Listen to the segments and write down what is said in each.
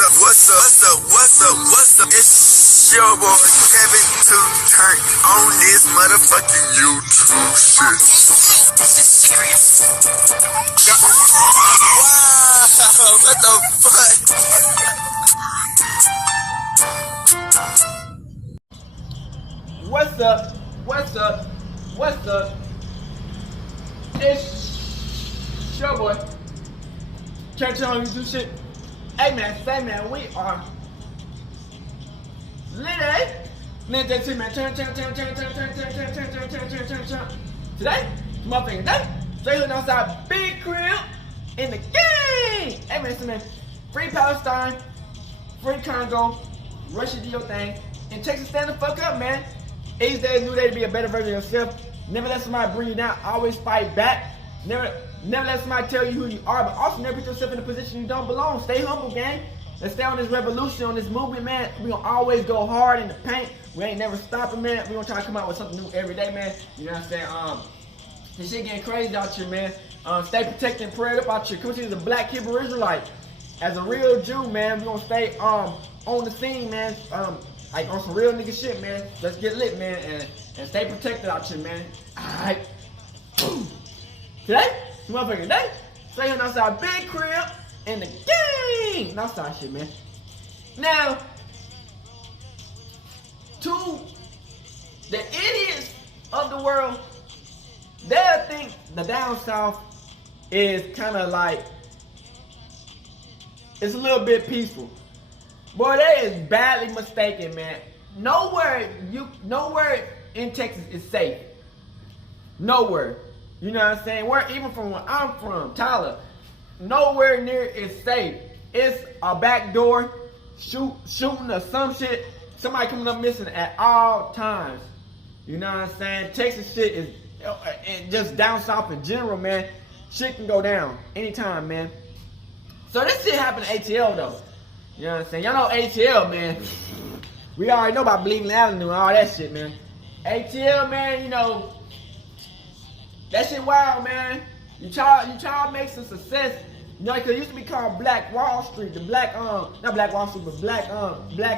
What's up? It's your boy Kevin to turn on this motherfucking YouTube shit. This is serious. Wow, what the fuck? What's up? It's your boy. Catch on YouTube shit. Hey man, we are Lled. Man, that's it, man. Turn. Today, motherfucking day. Straight looking outside, big crib in the game. Hey man, listen, man. Free Palestine, free Congo, Russia, do your thing. In Texas, stand the fuck up, man. Each day, new day to be a better version of yourself. Never let somebody bring you down. Always fight back. Never let somebody tell you who you are, but also never put yourself in a position you don't belong. Stay humble, gang. Let's stay on this revolution, on this movement, man. We gonna always go hard in the paint. We ain't never stopping, man. We gonna try to come out with something new every day, man. You know what I'm saying? This shit getting crazy out here, man. Stay protected and prayed up out here. Come to as a black Hebrew Israelite. As a real Jew, man, we gonna stay on the scene, man. Like on some real nigga shit, man. Let's get lit, man, and stay protected out here, man. Alright. Today, motherfucking day. Stay on outside, big crib in the game. Outside shit, man. Now, to the idiots of the world, they'll think the down south is kind of like, it's a little bit peaceful. Boy, that is badly mistaken, man. Nowhere in Texas is safe. Nowhere. You know what I'm saying? Even from where I'm from, Tyler, nowhere near is safe. It's a back door, shooting or some shit. Somebody coming up missing at all times. You know what I'm saying? Texas shit is just down south in general, man. Shit can go down anytime, man. So this shit happened to ATL though. You know what I'm saying? Y'all know ATL, man. We already know about Bleeding Avenue and all that shit, man. ATL, man, you know, that shit wild, man. You try to make some success. You know, because it used to be called Black Wall Street, the black, not Black Wall Street, but Black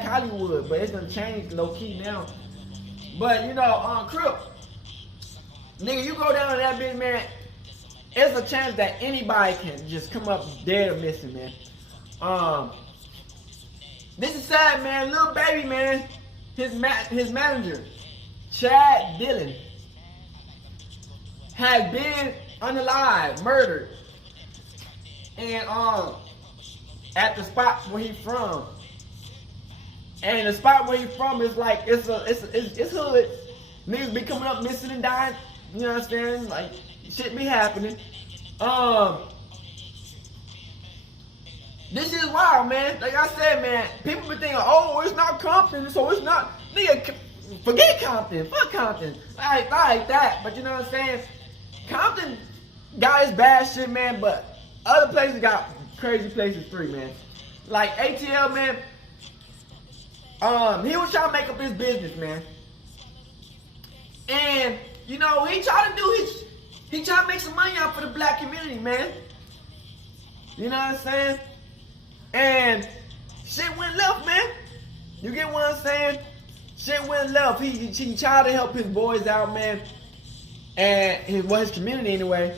Hollywood. But it's gonna change low key now. But you know, Crip, nigga, you go down to that bitch, man. There's a chance that anybody can just come up dead or missing, man. This is sad, man. Little baby, man. His manager, Chad Dillion, has been unalive, murdered, and at the spot where he's from. And the spot where he's from is like it's hood. Niggas be coming up missing and dying. You know what I'm saying? Like shit be happening. This is wild, man. Like I said, man, people be thinking, oh, it's not Compton, so it's not. Nigga, forget Compton. Fuck Compton. Like that. But you know what I'm saying? Compton got his bad shit, man, but other places got crazy places free, man. Like ATL, man, he was trying to make up his business, man. And, you know, he tried to make some money out for the black community, man. You know what I'm saying? And shit went left, man. You get what I'm saying? Shit went left. He tried to help his boys out, man. And his community anyway.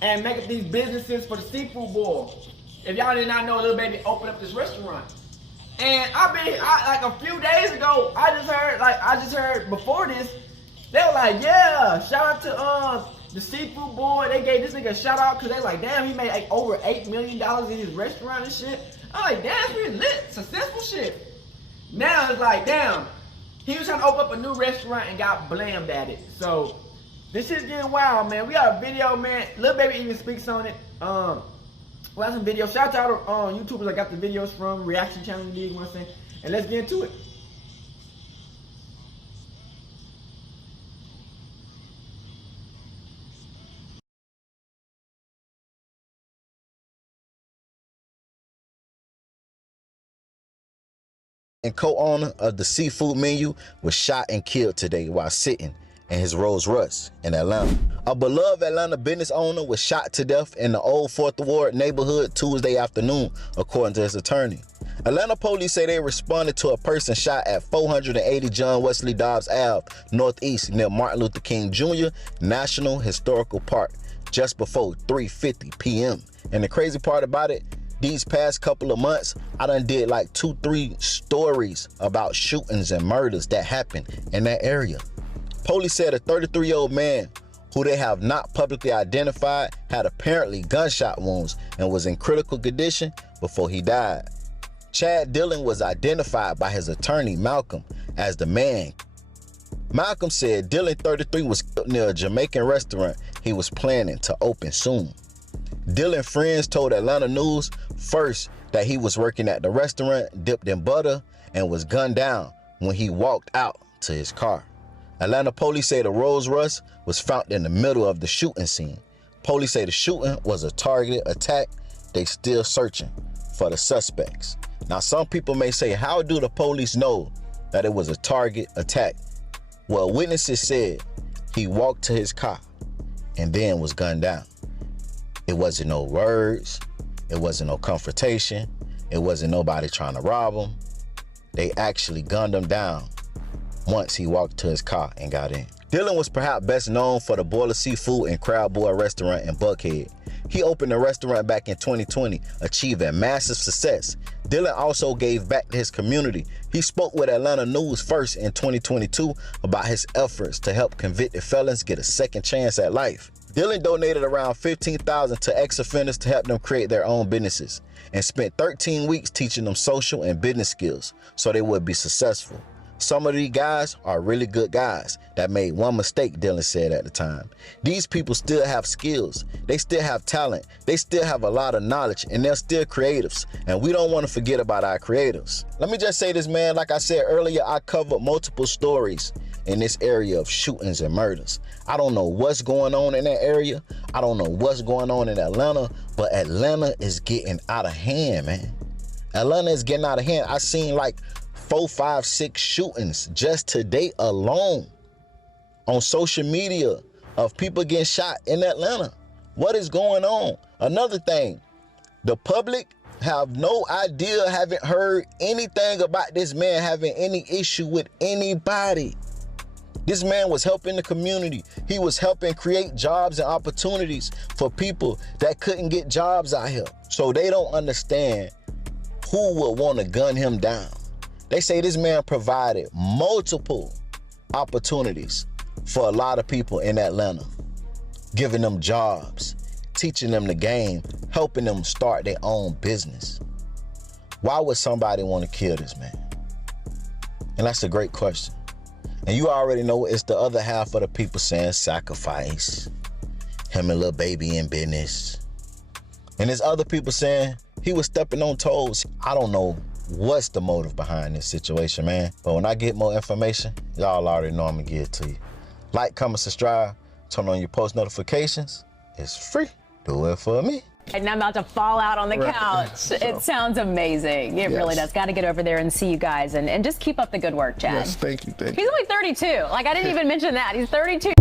And make up these businesses for the seafood bowl. If y'all did not know, little baby opened up this restaurant. And like a few days ago, I just heard before this, they were like, yeah, shout out to the seafood boy. They gave this nigga a shout out because they like, damn, he made like over $8 million in his restaurant and shit. I'm like, damn, it's really lit, successful shit. Now it's like, damn, he was trying to open up a new restaurant and got blamed at it. So this shit's getting wild, man. We got a video, man. Lil Baby even speaks on it. We got some videos. Shout out to YouTubers I got the videos from, reaction channel, you know what I'm saying? And let's get into it. And co-owner of the seafood menu was shot and killed today while sitting in his Rolls Royce in Atlanta. A beloved Atlanta business owner was shot to death in the old 4th Ward neighborhood Tuesday afternoon, according to his attorney. Atlanta police say they responded to a person shot at 480 John Wesley Dobbs Ave, Northeast, near Martin Luther King Jr. National Historical Park, just before 3:50 p.m. And the crazy part about it, these past couple of months, I done did like 2-3 stories about shootings and murders that happened in that area. Police said a 33-year-old man, who they have not publicly identified, had apparently gunshot wounds and was in critical condition before he died. Chad Dillion was identified by his attorney, Malcolm, as the man. Malcolm said Dillion, 33, was killed near a Jamaican restaurant he was planning to open soon. Dillion friends told Atlanta News first that he was working at the restaurant, dipped in butter, and was gunned down when he walked out to his car. Atlanta police say the Rolls Royce was found in the middle of the shooting scene. Police say the shooting was a targeted attack. They still searching for the suspects. Now, some people may say, how do the police know that it was a target attack? Well, witnesses said he walked to his car and then was gunned down. It wasn't no words. It wasn't no confrontation. It wasn't nobody trying to rob him. They actually gunned him down once he walked to his car and got in. Dillion was perhaps best known for the Boiler Seafood and Crab Boy restaurant in Buckhead. He opened the restaurant back in 2020, achieving massive success. Dillion also gave back to his community. He spoke with Atlanta News first in 2022 about his efforts to help convicted felons get a second chance at life. Dillion donated around $15,000 to ex-offenders to help them create their own businesses and spent 13 weeks teaching them social and business skills so they would be successful. Some of these guys are really good guys that made one mistake, Dillion said at the time. These people still have skills. They still have talent. They still have a lot of knowledge, and they're still creatives. And we don't want to forget about our creatives. Let me just say this, man. Like I said earlier, I covered multiple stories in this area of shootings and murders. I don't know what's going on in that area. I don't know what's going on in Atlanta, but Atlanta is getting out of hand, man. Atlanta is getting out of hand. I seen like 4, 5, 6 shootings just today alone on social media of people getting shot in Atlanta. What is going on? Another thing, the public have no idea, haven't heard anything about this man having any issue with anybody. This man was helping the community. He was helping create jobs and opportunities for people that couldn't get jobs out here. So they don't understand who would want to gun him down. They say this man provided multiple opportunities for a lot of people in Atlanta, giving them jobs, teaching them the game, helping them start their own business. Why would somebody want to kill this man? And that's a great question. And you already know it's the other half of the people saying sacrifice, him and little baby in business. And there's other people saying he was stepping on toes. I don't know what's the motive behind this situation, man. But when I get more information, y'all already know I'm gonna give it to you. Like, comment, subscribe, turn on your post notifications. It's free. Do it for me. And I'm about to fall out on the couch. So, it sounds amazing. It really does. Got to get over there and see you guys and just keep up the good work, Chad. Yes, thank you. He's only 32. Like, I didn't even mention that. He's 32.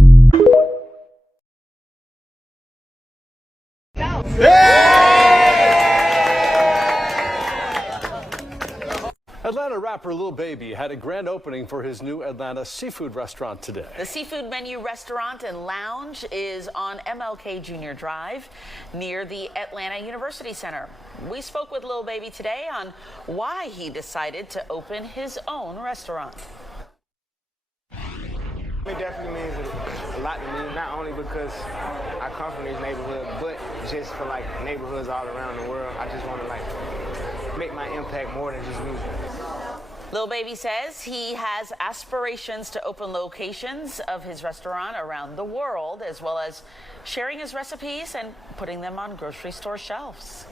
Atlanta rapper Lil Baby had a grand opening for his new Atlanta seafood restaurant today. The Seafood Menu Restaurant and Lounge is on MLK Jr. Drive near the Atlanta University Center. We spoke with Lil Baby today on why he decided to open his own restaurant. It definitely means a lot to me, not only because I come from this neighborhood, but just for like neighborhoods all around the world. I just want to like make my impact more than just music. Lil Baby says he has aspirations to open locations of his restaurant around the world, as well as sharing his recipes and putting them on grocery store shelves.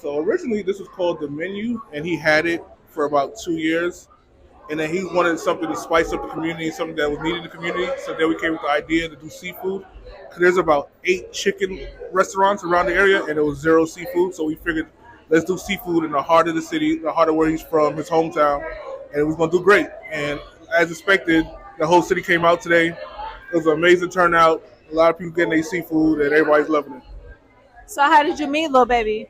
So originally this was called The Menu, and he had it for about 2 years. And then he wanted something to spice up the community, something that was needed in the community. So then we came with the idea to do seafood. Because there's about 8 chicken restaurants around the area, and there was 0 seafood. So we figured, let's do seafood in the heart of the city, the heart of where he's from, his hometown. And it was going to do great. And as expected, the whole city came out today. It was an amazing turnout. A lot of people getting their seafood, and everybody's loving it. So how did you meet Lil Baby?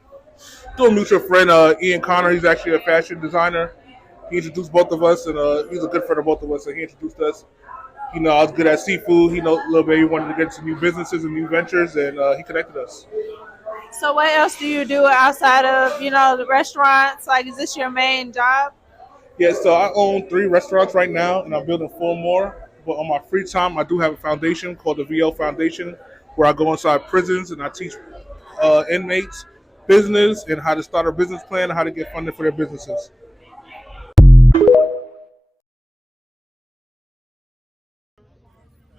Through a mutual friend, Ian Connor. He's actually a fashion designer. He introduced both of us, and he's a good friend of both of us, so he introduced us. I was good at seafood. Lil Baby wanted to get into new businesses and new ventures, and he connected us. So what else do you do outside of, the restaurants? Like, is this your main job? Yeah, so I own 3 restaurants right now, and I'm building 4 more. But on my free time, I do have a foundation called the VL Foundation, where I go inside prisons and I teach inmates business and how to start a business plan and how to get funding for their businesses.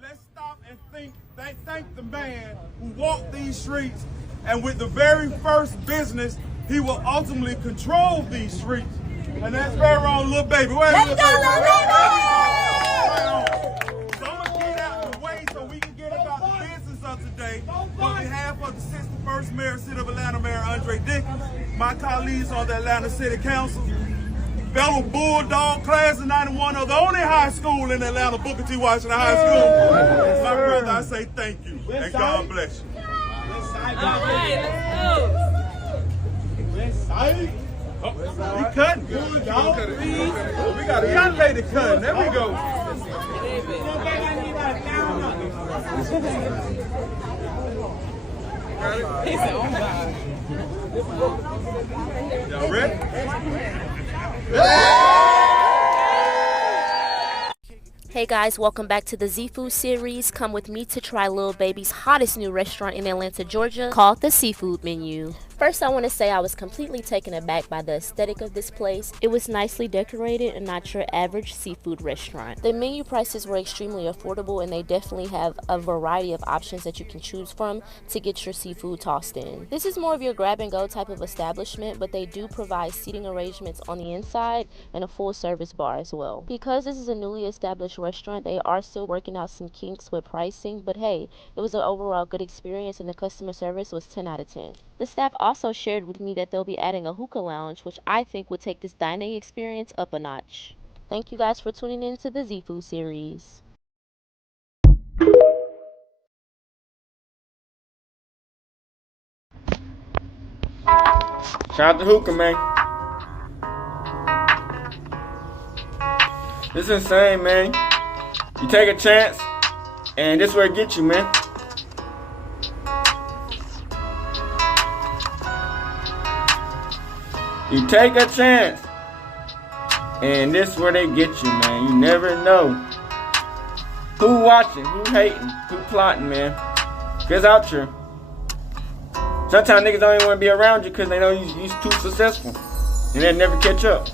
Let's stop and thank the man who walked these streets, and with the very first business, he will ultimately control these streets. And that's very wrong, Lil Baby. Let's go, Lil Baby! So I'm going to get out of the way so we can get about the business of today. On behalf of the 61st Mayor, City of Atlanta, Mayor Andre Dickens, my colleagues on the Atlanta City Council, fellow Bulldog class of 91 of the only high school in Atlanta, Booker T. Washington High School. My brother, I say thank you, and God bless you. All right, let's go. We cutting good, y'all. We got a young lady cutting. There we go. He said, oh God. Y'all ready? Hey guys, welcome back to the Z Food series. Come with me to try Lil Baby's hottest new restaurant in Atlanta, Georgia, called the Seafood Menu. First, I want to say I was completely taken aback by the aesthetic of this place. It was nicely decorated and not your average seafood restaurant. The menu prices were extremely affordable, and they definitely have a variety of options that you can choose from to get your seafood tossed in. This is more of your grab-and-go type of establishment, but they do provide seating arrangements on the inside and a full-service bar as well. Because this is a newly established restaurant, they are still working out some kinks with pricing, but hey, it was an overall good experience and the customer service was 10 out of 10. The staff also shared with me that they'll be adding a hookah lounge, which I think would take this dining experience up a notch. Thank you guys for tuning in to the Z Food series. Shout out to hookah, man. This is insane, man. You take a chance, and this is where it gets you, man. You take a chance, and this is where they get you, man. You never know who watching, who hating, who plotting, man. Cause out here, sometimes niggas don't even want to be around you because they know you're too successful, and they'll never catch up.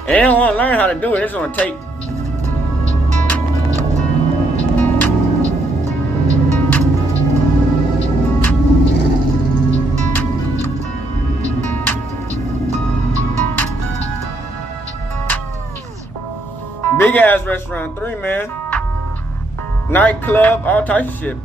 And they don't want to learn how to do it. They just want to take. Big ass restaurant, 3, man. Nightclub, all types of shit.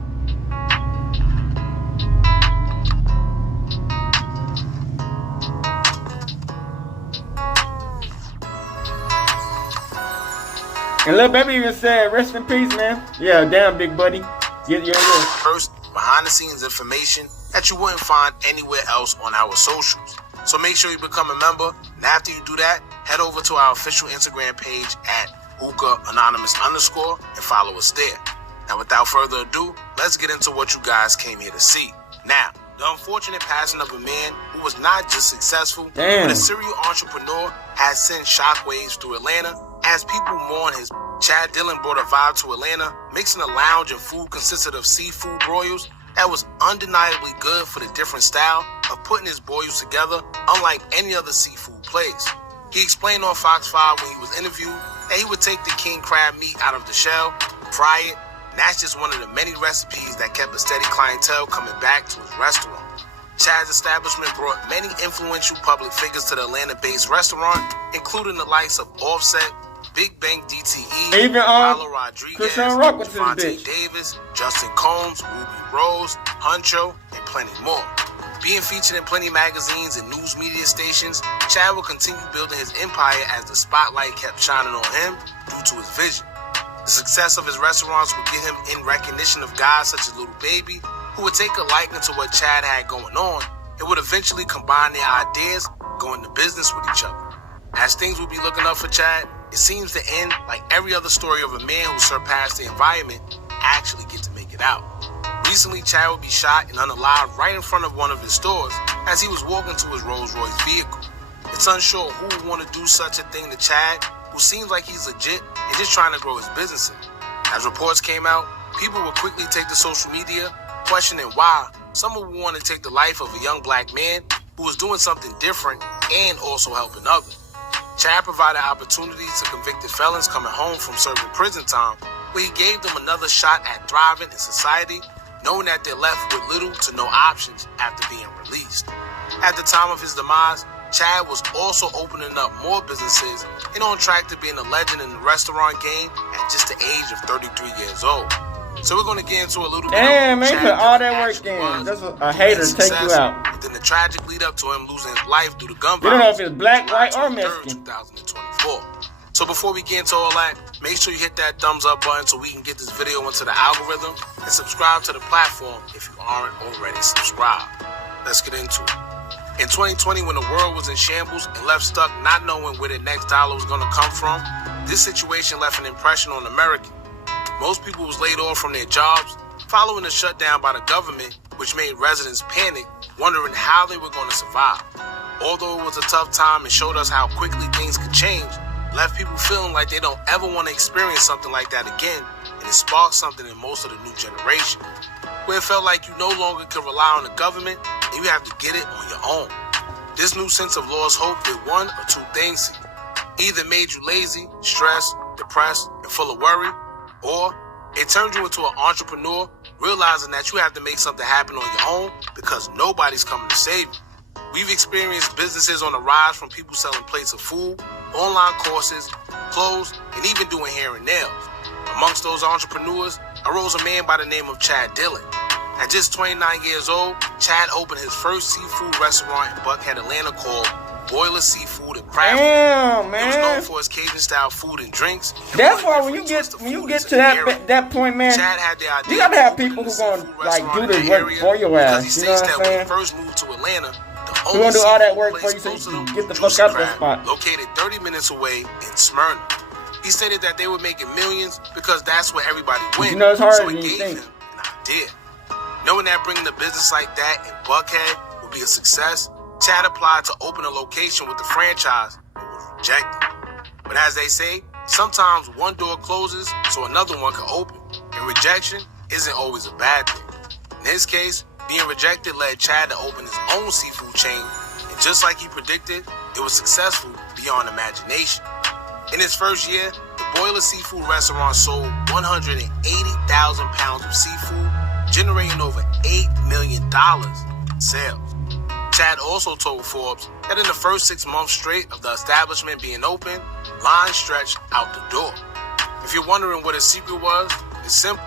And Lil Baby even said, rest in peace, man. Yeah, damn, big buddy. Get your list. First, behind the scenes information that you wouldn't find anywhere else on our socials. So make sure you become a member. And after you do that, head over to our official Instagram page at hookah_anonymous and follow us there. Now, without further ado, let's get into what you guys came here to see. Now, the unfortunate passing of a man who was not just successful, but a serial entrepreneur has sent shockwaves through Atlanta as people mourn his. Chad Dillion brought a vibe to Atlanta, mixing a lounge and food consisted of seafood broils that was undeniably good for the different style of putting his broils together, unlike any other seafood place. He explained on Fox 5 when he was interviewed that he would take the king crab meat out of the shell, fry it, and that's just one of the many recipes that kept a steady clientele coming back to his restaurant. Chad's establishment brought many influential public figures to the Atlanta-based restaurant, including the likes of Offset, Big Bang DTE, even Paolo Rodriguez, Devontae Davis, Justin Combs, Ruby Rose, Huncho, and plenty more. Being featured in plenty magazines and news media stations, Chad will continue building his empire as the spotlight kept shining on him due to his vision. The success of his restaurants would get him in recognition of guys such as Lil Baby, who would take a liking to what Chad had going on and would eventually combine their ideas, go into business with each other. As things would be looking up for Chad, it seems to end like every other story of a man who surpassed the environment actually get to make it out. Recently, Chad would be shot and unalived right in front of one of his stores as he was walking to his Rolls Royce vehicle. It's unsure who would want to do such a thing to Chad, who seems like he's legit and just trying to grow his business in. As reports came out, people would quickly take to social media, questioning why someone would want to take the life of a young black man who was doing something different and also helping others. Chad provided opportunities to convicted felons coming home from serving prison time, where he gave them another shot at thriving in society, knowing that they're left with little to no options after being released. At the time of his demise, Chad was also opening up more businesses and on track to being a legend in the restaurant game at just the age of 33 years old. So we're going to get into a little bit Damn, of man, put all that work in. That's a hater to take you out. But then the tragic lead up to him losing his life due to gun violence. We don't know if it's black, white, or Mexican. 2024. So before we get into all that, make sure you hit that thumbs up button so we can get this video into the algorithm, and subscribe to the platform if you aren't already subscribed. Let's get into it. In 2020, when the world was in shambles and left stuck not knowing where the next dollar was going to come from, this situation left an impression on Americans. Most people was laid off from their jobs, following a shutdown by the government, which made residents panic, wondering how they were going to survive. Although it was a tough time and showed us how quickly things could change, left people feeling like they don't ever want to experience something like that again, and it sparked something in most of the new generation, where it felt like you no longer could rely on the government and you have to get it on your own. This new sense of lost hope did one or two things to you. Either made you lazy, stressed, depressed, and full of worry, or it turned you into an entrepreneur, realizing that you have to make something happen on your own because nobody's coming to save you. We've experienced businesses on the rise, from people selling plates of food, online courses, clothes, and even doing hair and nails. Amongst those entrepreneurs arose a man by the name of Chad Dillion. At just 29 years old, Chad opened his first seafood restaurant in Buckhead, Atlanta called Boiler Seafood and Craft. Damn, man. It was known for its Cajun-style food and drinks. That's why when you get to that point, man, Chad had the idea, you gotta have people who gonna like do the work for your ass. You know what I'm saying? When he first moved to Atlanta, we gonna do all that work for you so you can get the fuck out of that spot. Located 30 minutes away in Smyrna. He stated that they were making millions because that's where everybody went. You know it's harder so than it you gave think. him an idea. Knowing that bringing a business like that in Buckhead would be a success, Chad applied to open a location with the franchise, but was rejected. But as they say, sometimes one door closes so another one can open, and rejection isn't always a bad thing. In his case, being rejected led Chad to open his own seafood chain, and just like he predicted, it was successful beyond imagination. In his first year, the Boiler Seafood restaurant sold 180,000 pounds of seafood, generating over $8 million in sales. Chad also told Forbes that in the first 6 months straight of the establishment being open, lines stretched out the door. If you're wondering what his secret was, it's simple.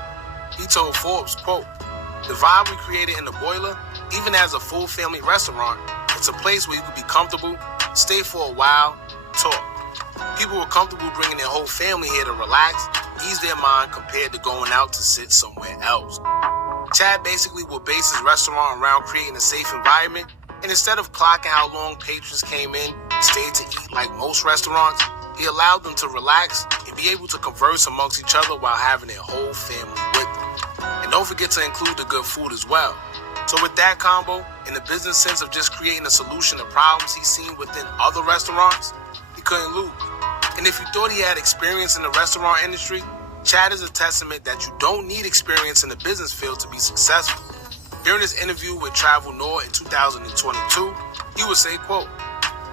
He told Forbes, quote, "The vibe we created in the Boiler, even as a full family restaurant, it's a place where you can be comfortable, stay for a while, talk. People were comfortable bringing their whole family here to relax, ease their mind compared to going out to sit somewhere else." Chad basically will base his restaurant around creating a safe environment, and instead of clocking how long patrons came in and stayed to eat like most restaurants, he allowed them to relax and be able to converse amongst each other while having their whole family with them. And don't forget to include the good food as well. So with that combo, in the business sense of just creating a solution to problems he's seen within other restaurants, he couldn't lose. And if you thought he had experience in the restaurant industry, Chad is a testament that you don't need experience in the business field to be successful. During his interview with Travel Noir in 2022, he would say, quote,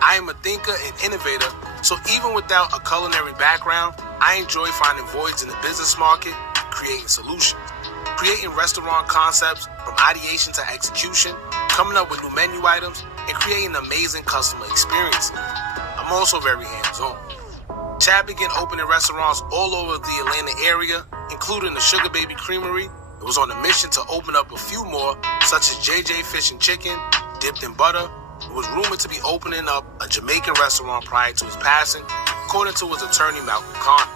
"I am a thinker and innovator, so even without a culinary background, I enjoy finding voids in the business market, creating solutions, creating restaurant concepts from ideation to execution, coming up with new menu items, and creating amazing customer experiences. I'm also very hands-on." Chad began opening restaurants all over the Atlanta area, including the Sugar Baby Creamery. It was on a mission to open up a few more, such as JJ Fish and Chicken, Dipped in Butter. It was rumored to be opening up a Jamaican restaurant prior to his passing, according to his attorney Malcolm Khan.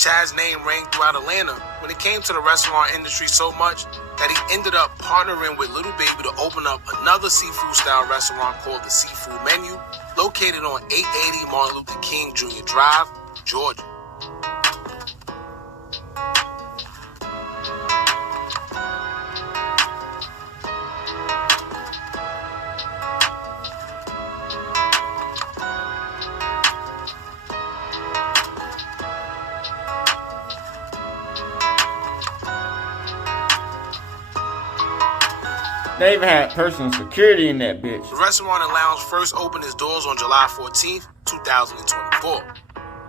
Chad's name rang throughout Atlanta when it came to the restaurant industry so much that he ended up partnering with Lil Baby to open up another seafood-style restaurant called the Seafood Menu, located on 880 Martin Luther King Jr. Drive, Georgia. They even had personal security in that bitch. The restaurant and lounge first opened its doors on July 14th, 2024.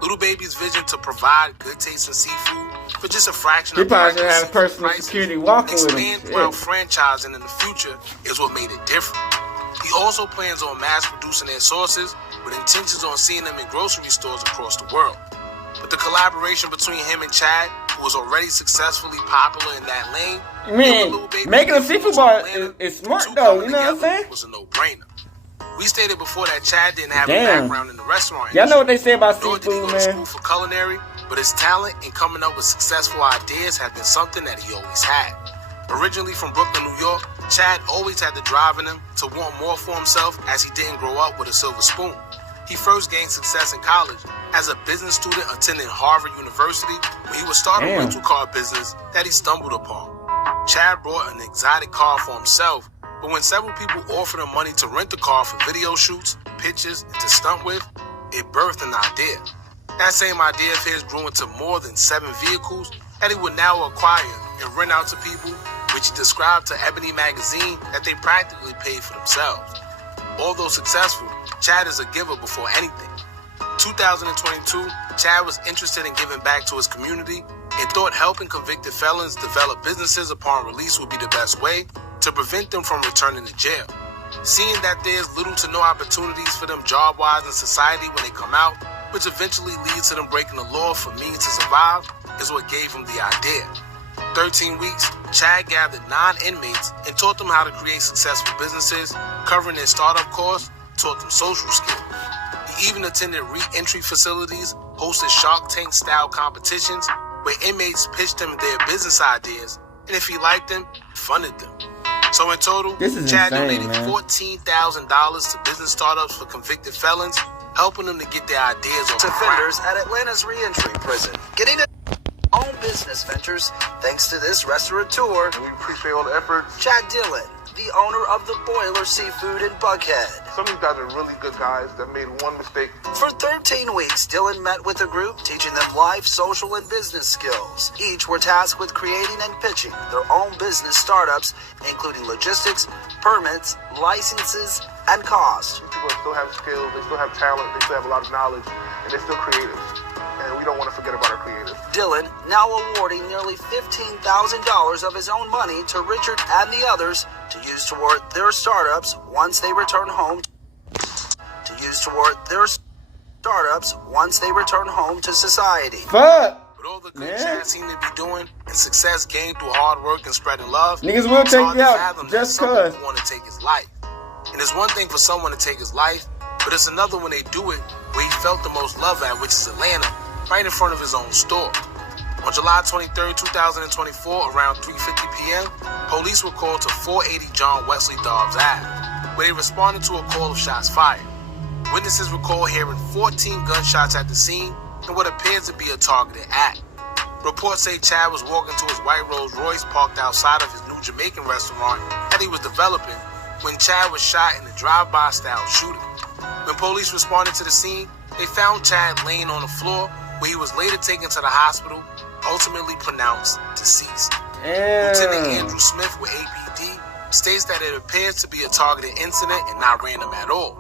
Lil Baby's vision to provide good tasting seafood for just a fraction of the probably regular had a seafood personal prices security walking and with him. expand throughout franchising in the future is what made it different. He also plans on mass producing their sauces with intentions on seeing them in grocery stores across the world. But the collaboration between him and Chad, who was already successfully popular in that lane, Man, making a seafood bar is smart though, you know what I'm saying? was a no-brainer. We stated before that Chad didn't have a Damn. background in the restaurant Y'all know what they say about nor did he seafood, go to man? school for culinary, but his talent in coming up with successful ideas has been something that he always had. Originally from Brooklyn, New York, Chad always had the drive in him to want more for himself as he didn't grow up with a silver spoon. He first gained success in college as a business student attending Harvard University when he was starting a rental car business that he stumbled upon. Chad brought an exotic car for himself, but when several people offered him money to rent the car for video shoots, pictures, and to stunt with, it birthed an idea. That same idea of his grew into more than 7 vehicles that he would now acquire and rent out to people, which he described to Ebony magazine that they practically paid for themselves. Although successful, Chad is a giver before anything. 2022, Chad was interested in giving back to his community and thought helping convicted felons develop businesses upon release would be the best way to prevent them from returning to jail. Seeing that there's little to no opportunities for them job-wise in society when they come out, which eventually leads to them breaking the law for means to survive, is what gave him the idea. 13 weeks, Chad gathered 9 inmates and taught them how to create successful businesses, covering their startup costs, taught them social skills. He even attended re-entry facilities, hosted Shark Tank-style competitions where inmates pitched him their business ideas, and if he liked them, funded them. So in total, Chad donated $14,000 to business startups for convicted felons, helping them to get their ideas off the ground. Offenders at Atlanta's reentry prison, getting their own business ventures thanks to this restaurateur. And we appreciate all the efforts. Chad Dillion, the owner of the Boiler Seafood in Buckhead. Some of these guys are really good guys that made one mistake. For 13 weeks, Dillion met with a group teaching them life, social, and business skills. Each were tasked with creating and pitching their own business startups, including logistics, permits, licenses, and cost. These people still have skills, they still have talent, they still have a lot of knowledge, and they're still creative. And we don't want to forget about our creators. Dillion now awarding nearly $15,000 of his own money to Richard and the others to use toward their startups once they return home. To society. Fuck. With all the good Chad seemed to be doing and success gained through hard work and spreading love, niggas will it's take hard you to out fathom that just someone cause. would want to take his life. And it's one thing for someone to take his life, but it's another when they do it where he felt the most love at, which is Atlanta, right in front of his own store. On July 23, 2024, around 3:50 p.m., police were called to 480 John Wesley Dobbs Ave, where they responded to a call of shots fired. Witnesses recall hearing 14 gunshots at the scene and what appears to be a targeted act. Reports say Chad was walking to his white Rolls Royce parked outside of his new Jamaican restaurant that he was developing when Chad was shot in a drive-by style shooting. When police responded to the scene, they found Chad laying on the floor where he was later taken to the hospital, ultimately pronounced deceased. Lieutenant Andrew Smith with APD states that it appears to be a targeted incident and not random at all.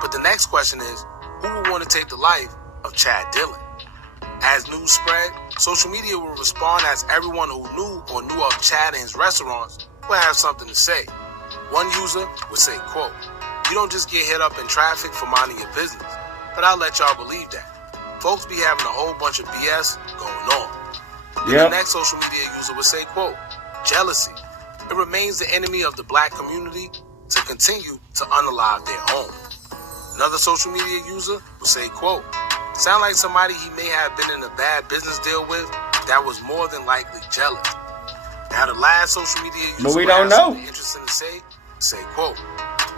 But the next question is, who would want to take the life of Chad Dillion? As news spread, social media will respond as everyone who knew or knew of Chad and his restaurants will have something to say. One user would say, quote, "You don't just get hit up in traffic for minding your business, but I'll let y'all believe that. Folks be having a whole bunch of BS going on." Then the next social media user would say, quote, "Jealousy. It remains the enemy of the black community to continue to unalive their own." Another social media user would say, quote, Sound like somebody he may have been in a bad business deal with that was more than likely jealous. Now the last social media user but we don't know. Interesting to say, quote,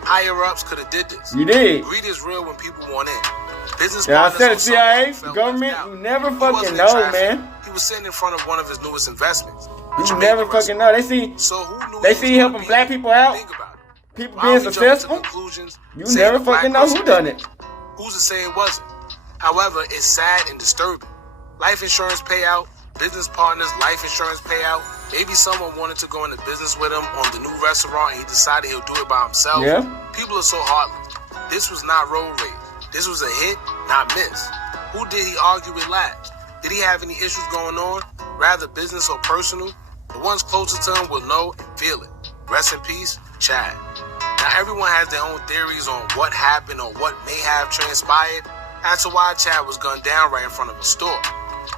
higher ups could have did this. You did. Greed is real when people want in. Business Yeah, I partners said on it, CIA, felt government, left out. you never He fucking wasn't in know, traffic. man. He was sitting in front of one of his newest investments. You never fucking know. They see helping black people out. People being successful. You never fucking know who done it. Who's to say it wasn't? However, it's sad and disturbing. Life insurance payout, business partners, life insurance payout. Maybe someone wanted to go into business with him on the new restaurant and he decided he'll do it by himself. Yeah. People are so heartless. This was not road rage. This was a hit, not miss. Who did he argue with last? Did he have any issues going on? Rather business or personal? The ones closest to him will know and feel it. Rest in peace, Chad. Now everyone has their own theories on what happened or what may have transpired as to why Chad was gunned down right in front of a store.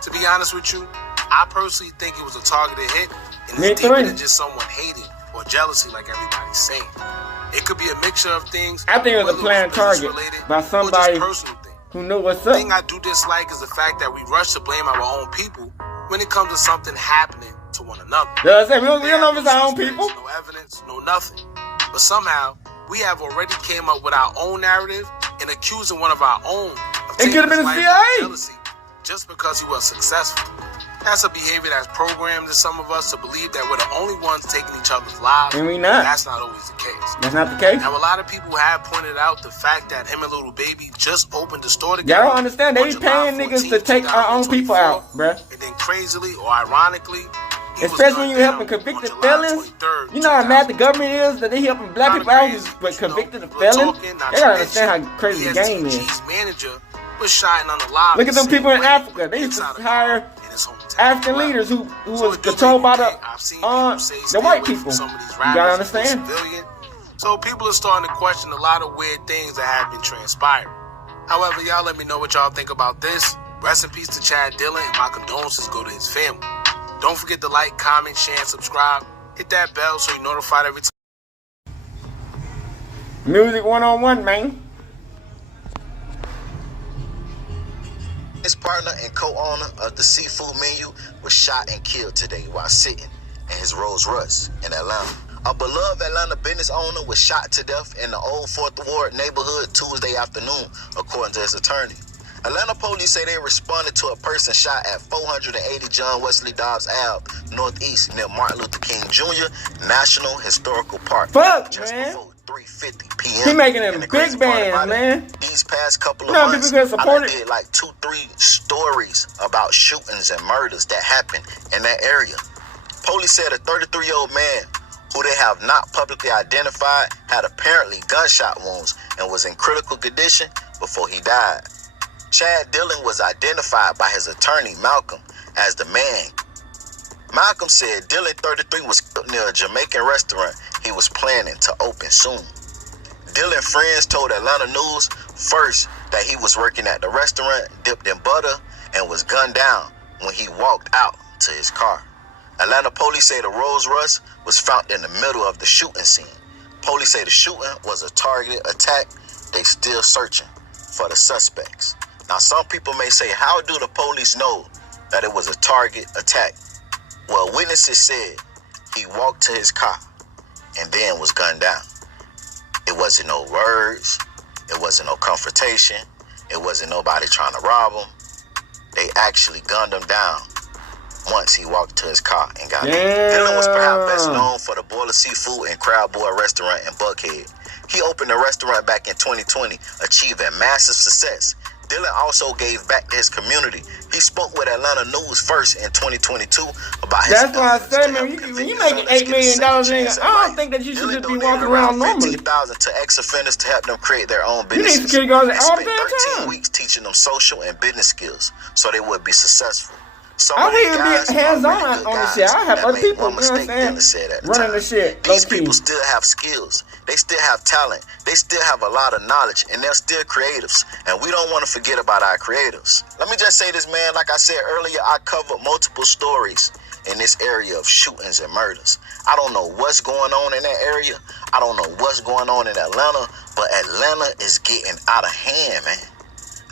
To be honest with you, I personally think it was a targeted hit and it's deeper than just someone hating or jealousy like everybody's saying. It could be a mixture of things. I think it was a planned target by somebody who knew what's up. The thing I do dislike is the fact that we rush to blame our own people when it comes to something happening to one another. Yeah, we don't know if it's our own people. No evidence, no nothing. But somehow, we have already came up with our own narrative and accusing one of our own of it could have been the CIA. Jealousy just because he was successful. That's a behavior that's programmed in some of us to believe that we're the only ones taking each other's lives. And we not. That's not always the case. That's not the case. Now, a lot of people have pointed out the fact that him and Little Baby just opened the store together. Y'all don't understand. They be paying niggas to take our own people out, bruh. And then crazily or ironically, especially when you helping convicted felons. You know how mad the government is that they helping black people out with convicted felons? They gotta understand how crazy the game is. Was shot in unalive. Look at them people in Africa. They used to hire African leaders who was controlled by the white people. You gotta understand. So people are starting to question a lot of weird things that have been transpiring. However, y'all let me know what y'all think about this. Rest in peace to Chad Dillion, and my condolences go to his family. Don't forget to like, comment, share, and subscribe. Hit that bell so you're notified every time. Music 101, man. His partner and co-owner of the seafood menu was shot and killed today while sitting in his Rolls Royce in Atlanta. A beloved Atlanta business owner was shot to death in the old 4th Ward neighborhood Tuesday afternoon, according to his attorney. Atlanta police say they responded to a person shot at 480 John Wesley Dobbs Ave, Northeast, near Martin Luther King Jr. National Historical Park. Fuck, just man. Before 3:50 p.m. He making them big bands, man. These past couple of months, I did like 2-3 stories about shootings and murders that happened in that area. Police said a 33-year-old man, who they have not publicly identified, had apparently gunshot wounds and was in critical condition before he died. Chad Dillion was identified by his attorney, Malcolm, as the man. Malcolm said Dillion, 33, was killed near a Jamaican restaurant he was planning to open soon. Dillion friends told Atlanta News first that he was working at the restaurant, dipped in butter, and was gunned down when he walked out to his car. Atlanta police say the Rolls Royce was found in the middle of the shooting scene. Police say the shooting was a targeted attack. They still searching for the suspects. Now, some people may say, how do the police know that it was a target attack? Well, witnesses said he walked to his car and then was gunned down. It wasn't no words. It wasn't no confrontation. It wasn't nobody trying to rob him. They actually gunned him down once he walked to his car and got in. Dillion was perhaps best known for the Boiler Seafood and Crab Boy restaurant in Buckhead. He opened the restaurant back in 2020, achieving massive success. Dillion also gave back to his community. He spoke with Atlanta News first in 2022 about his. That's why I said, man, when you making $8 million, nigga, I don't think that you should just be walking around normally. $15,000 to ex-offenders to help them create their own businesses. You need security guards all the damn time. Spent 13 weeks teaching them social and business skills so they would be successful. I wouldn't be hands-on on the shit. I have other people, you know what I'm saying, running the shit. These people still have skills. They still have talent. They still have a lot of knowledge, and they're still creatives. And we don't want to forget about our creatives. Let me just say this, man. Like I said earlier, I covered multiple stories in this area of shootings and murders. I don't know what's going on in that area. I don't know what's going on in Atlanta, but Atlanta is getting out of hand, man.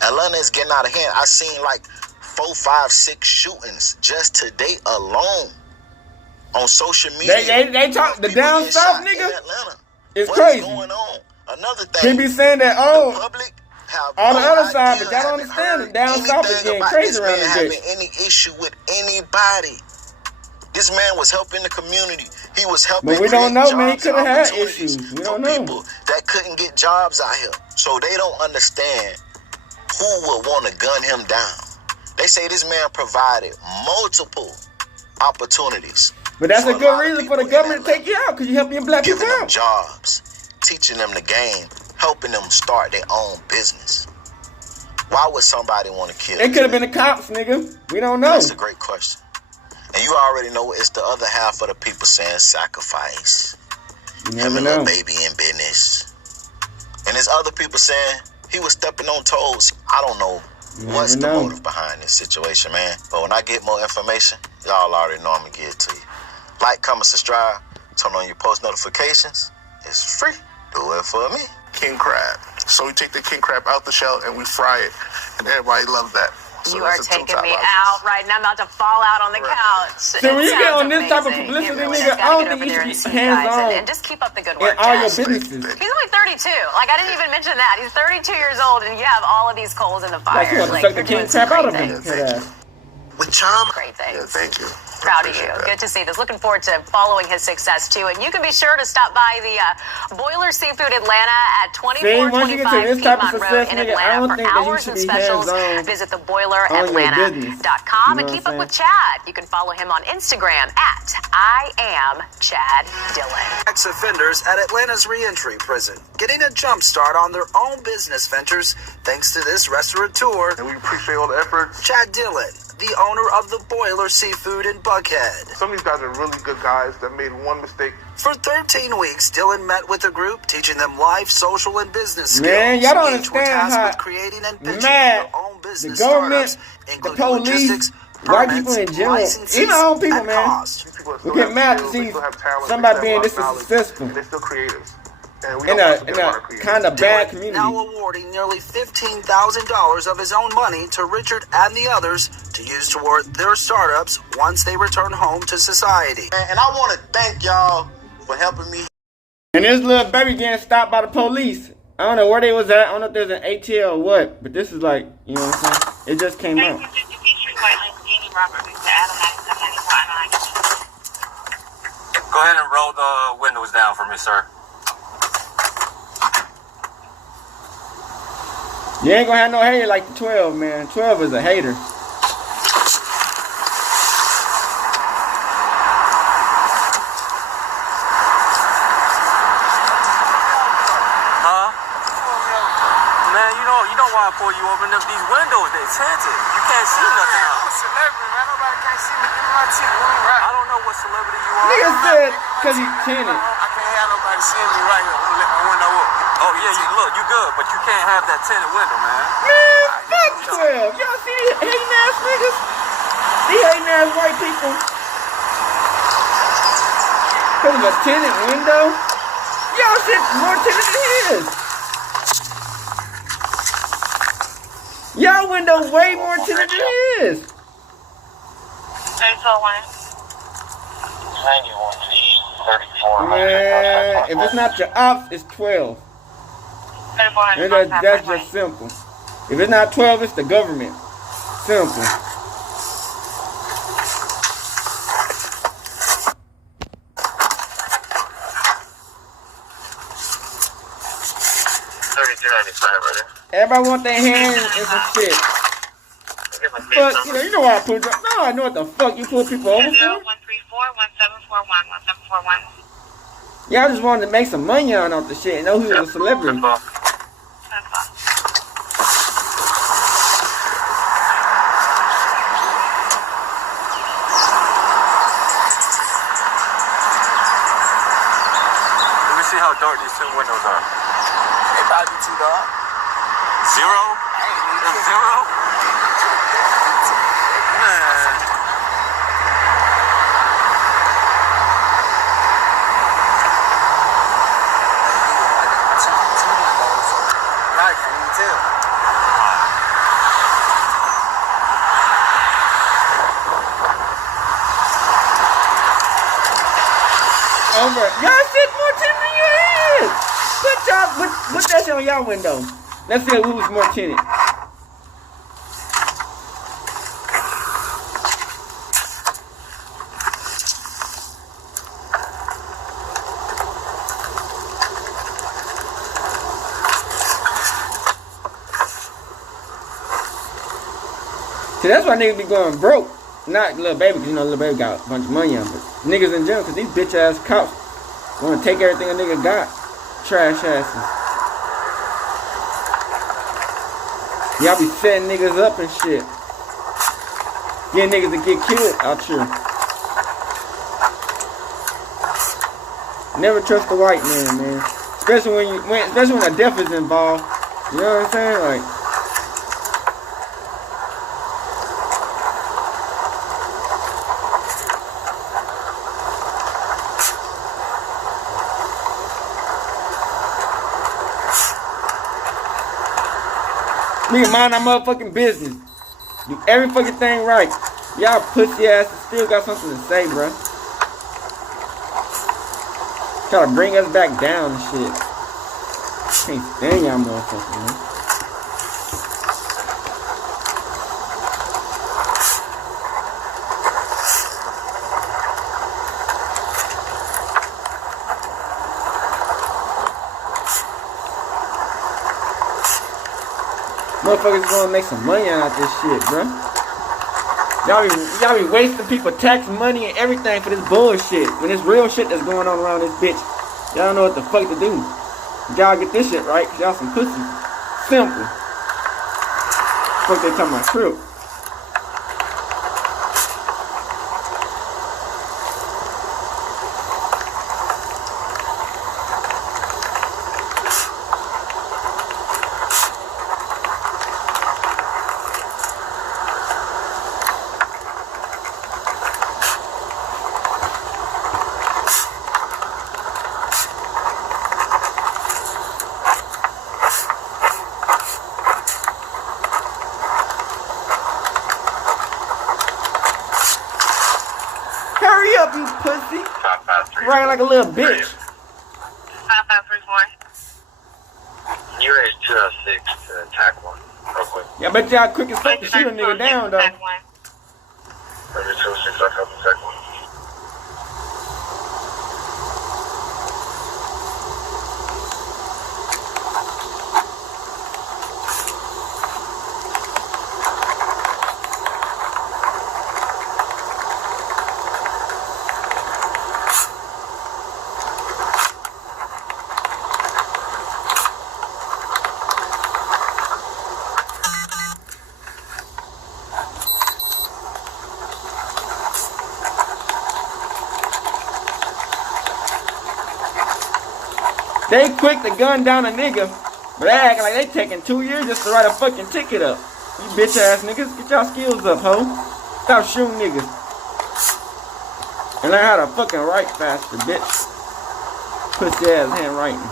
Atlanta is getting out of hand. I seen like 4, 5, 6 shootings just today alone on social media. They talk the down south nigga. It's What crazy. is going on? Another thing. He be saying that the public have on the no other side, idea, but y'all don't haven't understand heard it. Down south is anything getting about crazy this around man this having bitch. any issue with anybody. This man was helping the community. He was helping. But we don't create know, man. He jobs could have and had opportunities issues. We for don't know. people that couldn't get jobs out here. So they don't understand who would want to gun him down. They say this man provided multiple opportunities. But that's for a good lot of reason for people the in government to Atlanta. take you out because you helping your black people Giving them out. jobs, teaching them the game, helping them start their own business. Why would somebody want to kill? It could have been the cops, nigga. We don't know. That's a great question. And you already know it's the other half of the people saying sacrifice. You Him never and know. Lil Baby in business. And there's other people saying he was stepping on toes. I don't know what's the motive behind this situation, man. But when I get more information, y'all already know I'm going to give it to you. Like, comment, subscribe, turn on your post notifications. It's free. Do it for me. King crab. So we take the king crab out the shell and we fry it, and everybody loves that. So You are taking me out right now. I'm about to fall out on the couch. See, when you get on this type of publicity, nigga, I don't think you should be hands-on and just keep up the good work. in all your Chad. businesses. He's only 32. Like, I didn't even mention that. He's 32 years old, and you have all of these coals in the fire. Like, you want to Like, suck the you're king doing some crap out great of him. things. With charm. Great things. Yeah, thank you. Proud of you. Good to see this. Looking forward to following his success, too. And you can be sure to stop by the Boiler Seafood Atlanta at once you get to 2425 this type of Piedmont Road success, in nigga, I Atlanta don't for think that you hours should and be specials. hands-on Visit on your theboileratlanta.com business. and You keep know up what with Chad. You can follow him on Instagram at I am Chad Dillion. Ex-offenders at Atlanta's reentry prison getting a jump start on their own business ventures thanks to this restaurateur. And we appreciate all the efforts. Chad Dillion, the owner of the Boiler Seafood in Buckhead. Some of these guys are really good guys that made one mistake. For 13 weeks, Dillion met with a group teaching them life, social, and business skills. Man, y'all don't Each were understand tasked how with creating and pitching mad their own business the government, startups, the including police, logistics, white permits, people in general, licenses, even our own people, and man. cost. We get mad to see somebody being this successful They're still creatives. And we in don't a kind of bad community. Now awarding nearly $15,000 of his own money to Richard and the others to use toward their startups once they return home to society. And I want to thank y'all for helping me. And this little baby getting stopped by the police. I don't know where they was at. I don't know if there's an ATL or what, but this is like, you know what I'm saying? It just came out. Go ahead and roll the windows down for me, sir. You ain't gonna have no hater like the 12, man. 12 is a hater. Huh? Man, you know why I pull you over. These windows, they tinted. You can't see nothing else. I'm a celebrity, man. Nobody can't see me. Give me my ticket. Let me ride. I don't know what celebrity you are. Nigga said, cause he's tinted. I can't have nobody seeing me right here. I'm gonna let my window up. Oh, yeah, you good, but you can't have that tinted window, man. Man, fuck 12. Y'all see these hating ass niggas? These hating ass white people. Cause of a tinted window? Y'all shit more tinted than his. Y'all window way more tinted than his. 91 Man, if it's not your ops, it's 12. And that's just simple. If it's not 12, it's the government. Simple. Everybody want their hand in some shit. Fuck, you know why I put up. No, I know what the fuck you pull people over for. 134-1741-1741. Y'all just wanted to make some money on off the shit and know who was a celebrity. Let me see how dark these two windows are. They probably be too dark. Zero? It's zero? Man. I can't even tell. Over. Y'all shit more tinted than your head. Put that shit on y'all window. Let's see who's more tinted. See, that's why niggas be going broke. Not Lil Baby, because you know Lil Baby got a bunch of money on, but niggas in general, because these bitch ass cops want to take everything a nigga got. Trash asses. Y'all be setting niggas up and shit. Getting niggas to get killed out here. Never trust the white man. Especially when a death is involved. You know what I'm saying? Like, nigga, mind our motherfucking business. Do every fucking thing right. Y'all pussy asses still got something to say, bruh. Try to bring us back down and shit. Can't stand y'all motherfuckers, man. Motherfuckers gonna make some money out this shit, bruh. Y'all be wasting people tax money and everything for this bullshit. When it's real shit that's going on around this bitch. Y'all don't know what the fuck to do. Y'all get this shit right, cause y'all some pussy. Simple. Fuck they talking about true. Hurry up, you pussy. Right like a little bitch. 5534. You're at 206 to attack one. Real quick. Yeah, I bet y'all quick as fuck to shoot a nigga down, though. 206, I'll help attack one. They quick to gun down a nigga, but they acting like they taking 2 years just to write a fucking ticket up. You bitch ass niggas, get y'all skills up, ho. Stop shooting niggas. And learn how to fucking write faster, bitch. Pussy ass handwriting.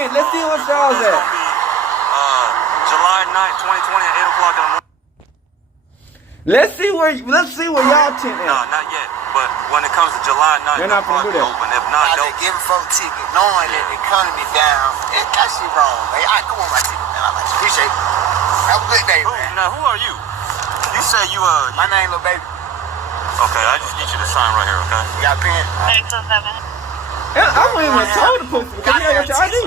Let's see what y'all's at. July 9th, 2020 at 8 o'clock in the morning. Let's see where y'all tint at. No, not yet. But when it comes to July 9th, they're not gonna do that. Open. If not, they're giving folks tickets, knowing that the economy down. And that shit wrong, man. I come on my ticket, man. I appreciate it. Have a good day, man. Now, who are you? You say you My name, Lil Baby. Okay, I just need you to sign right here, okay? You got a pen? 827. I wouldn't even told the pussy because you know what y'all do.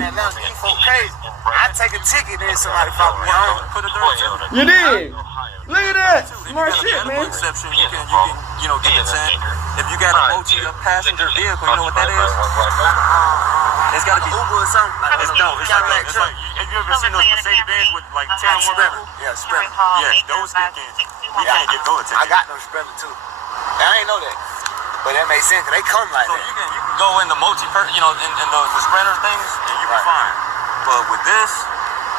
I take a ticket and somebody follow me home. You did. Look at that. Smart shit, man. Exception, you can get the 10. If you got a multi passenger vehicle, you know what that is? It's got to be Uber or something. It's like that. It's like, have you ever seen those Mercedes-Benz with like 10 or more people? Yeah, Sprinter. Yes, those can. We can't get those attention. I got those Sprinter too. I ain't know that. But that makes sense, because they come like so that. So you can go in the in the Sprinter things, and you can fine. But with this,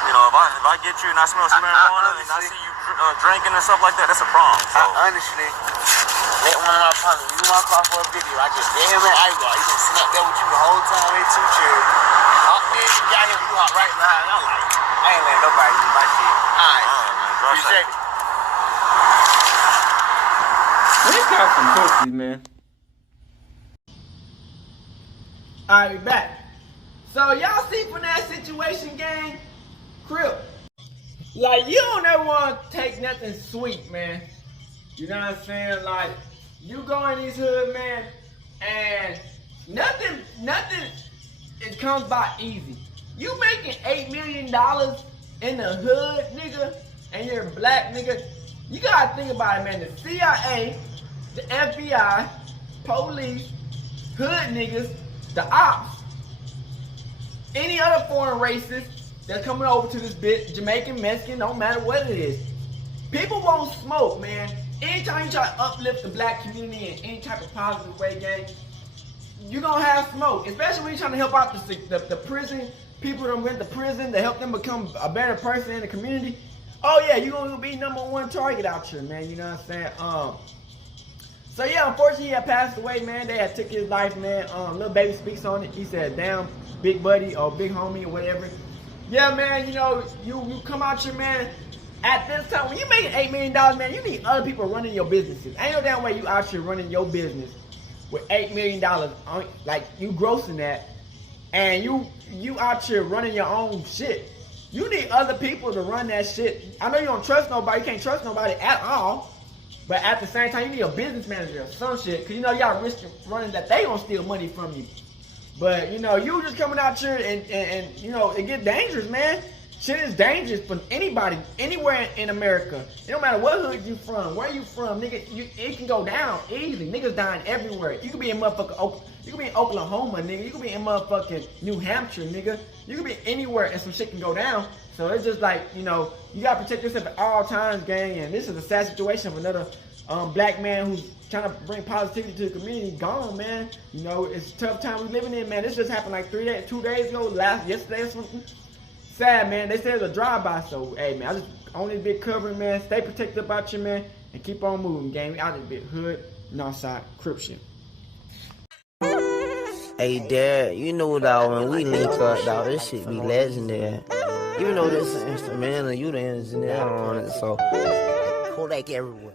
if I get you and I smell some marijuana and I see you drinking and stuff like that, that's a problem. So. I honestly let one of my partners use my car for a video. I just let him in eyeball. He gonna snap there with you the whole time. They too chill. You got him, you hop right behind. I'm like, I ain't letting nobody use my shit. Alright, appreciate it. We got some pussy, man. Alright, we back. So y'all see from that situation, gang, Crip, like you don't ever want to take nothing sweet, man. You know what I'm saying? Like you go in these hood, man, and nothing it comes by easy. You making $8 million in the hood, nigga, and you're a black nigga. You gotta think about it, man. The CIA, the FBI, police, hood niggas, the ops, any other foreign races that's coming over to this bitch, Jamaican, Mexican, don't matter what it is. People won't smoke, man. Anytime you try to uplift the black community in any type of positive way, gang, you're gonna have smoke. Especially when you're trying to help out the prison, people that went to prison to help them become a better person in the community. Oh yeah, you're gonna be #1 target out here, man. You know what I'm saying? So yeah, unfortunately he had passed away, man. They had took his life, man. Lil Baby speaks on it. He said, damn, big buddy or big homie or whatever. Yeah, man, you come out here, man. At this time, when you making $8 million, man, you need other people running your businesses. Ain't no damn way you out here running your business with $8 million, like you grossing that, and you out here running your own shit. You need other people to run that shit. I know you don't trust nobody, you can't trust nobody at all, but at the same time, you need a business manager or some shit, because you got risk running that they gonna steal money from you. But, you just coming out here and it get dangerous, man. Shit is dangerous for anybody, anywhere in America. It don't matter what hood you from, where you from, nigga, it can go down easy. Niggas dying everywhere. You could be in you could be in Oklahoma, nigga. You could be in motherfucking New Hampshire, nigga. You could be anywhere and some shit can go down. So it's just like, you gotta protect yourself at all times, gang. And this is a sad situation of another black man who's trying to bring positivity to the community gone, man. It's a tough time we living in, man. This just happened like 2 days ago, yesterday or something. Sad, man. They said it was a drive-by, so hey, man, I just on this big covering, man. Stay protected about you, man, and keep on moving, gang. We out this big hood, Northside, Crip shit. Hey, Dad, dawg, when we link up, dawg, this shit be legendary. This is instrumental, you the engineer on it, so Kodak everywhere.